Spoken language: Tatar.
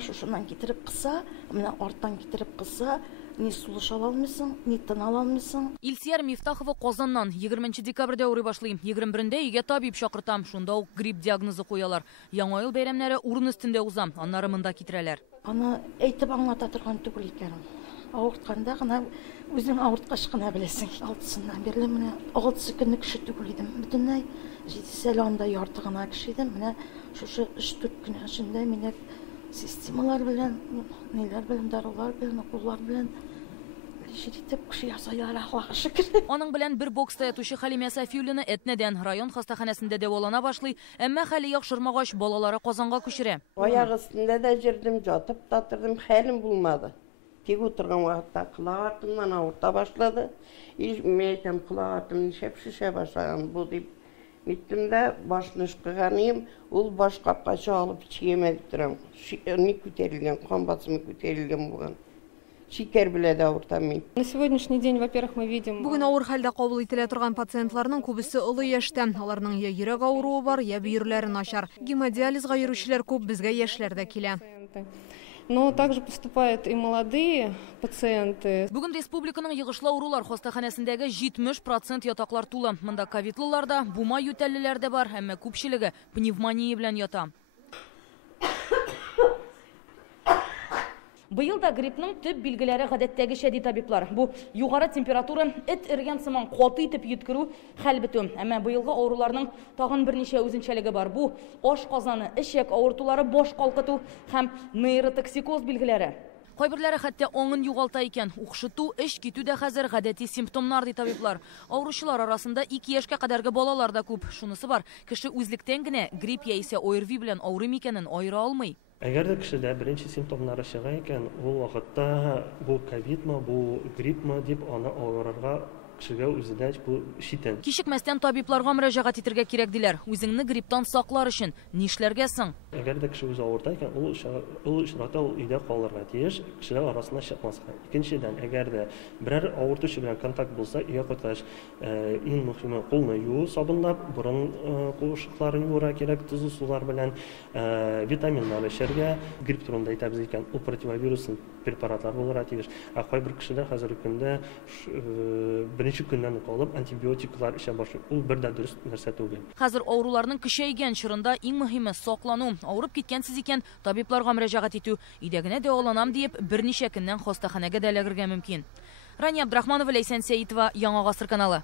шушынан китереп кылса, менә арттан китереп кылса, ни сулыш ала алмыйсың, ни тын ала алмыйсың. Илсияр Мифтахова Казаннан 20 декабрьдә урый башлый. 21-дә өйгә табиб чакыртам. Шунда ук грипп диагнозы куялар. Яңа ел бәйрәмнәре урын өстендә узам. Аннары монда китерәләр. Аны әйтеп аңлата торган түгел икән. Авыртканда гына үзең авырткач кына беләсең. 6сыннан бирле менә 6 көнлек кеше түгел идем. Бөтенләй җидеселанда ярты гына кеше идем. Менә шушы 3-4 көн эчендә мине системалар белән, ниләр белән, дарулар белән, укулар белән Аның белән бер бокста ятучы Хәлимә Сафиуллина Этнәдән район хастаханәсендә дәвалана башлый, әмма хәле яхшырмагач балалары Казанга күчерә. Аяк өстендә дә җирдем, жатып та тордым, хәлем булмады. Тик утырган вакытта кылаатымнан авырта башлады. Мен әйтәм, кылаатым нишәп шешә башлаган бу дип. Миттем дә башны ышкыганым, ул баш капкачы алып чиемә дип торам. Ни күтәрелгән, кан басымы күтәрелгән булган. На сегодняшний день, во-первых, мы видим... Бүген авыр хәлдә кабул ителә торган пациентларның күбесе олы яшьтә. Аларның я йөрәк авыруы бар, я бөйрәләре начар. Гемодиализга йөрүчеләр күп, безгә яшьләр дә килә. Но также поступают и молодые пациенты. Бүген республиканың йогышлы авырулар хастаханәсендәге 70% ятаклар тулы. Монда ковидлылар да, бума ютәллеләр дә бар, әмма күпчелеге пневмония белән ята. Быел да гриппның төп билгеләре гадәттәгечә ди табиблар. Бу югары температура, эт эргән сыман каты итеп йөткерү, хәл бетү. Әмма быелгы авыруларның тагын берничә үзенчәлеге бар. Бу аш казаны, ишәк авыртулары, баш калкыту һәм нейротоксикоз билгеләре. Кайберләре хәтта аңын югалта икән. Укшыту, эш китү дә хәзер гадәти симптомнар ди табиблар. Авыручылар арасында 2 яшькә кадәрге балалар да күп. Шунысы бар, кеше үзлектән генә грипп яисә ОРВИ белән авырый микәнен айыра алмый. Әгәр дә кешедә беренче симптомнары чыга икән, ул вакытта бу ковидмы, бу гриппмы дип аны авырырга кешегә үзенә бу шитен. Кичекмәстән табибларга мөрәҗәгать итәргә кирәк диләр. Үзеңне грипптан саклар өчен нишләргә соң? Әгәр дә кеше үзе авырта икән, ул очракта ул өйдә калырга тиеш, кешеләр арасына чыкмаска. Икенчедән, әгәр дә берәр авыртучы белән контакт булса, өйгә кайткач, иң мөһиме кулны юу сабынлап, бурын куышларын юра кирәк, тузлы сулар белән витаминнар эчәргә. Грипп турында әйтәбез икән, ул противовирусный препаратлар булырга тиеш. Ә кайбер кешеләр хәзерге көндә беренче көннән калып антибиотиклар эчә башлый. Ул бер дә дөрес нәрсә түгел. Хәзер авыруларның көчәйгән чорында иң мөһиме саклану. Авырып киткәнсез икән, табибларга мөрәҗәгать итү. Өйдә генә дәваланам дип, берничә көннән хастаханәгә дә эләгергә мөмкин. Рания Абдрахманова, Ләйсән Сәитова, Яңа гасыр каналы.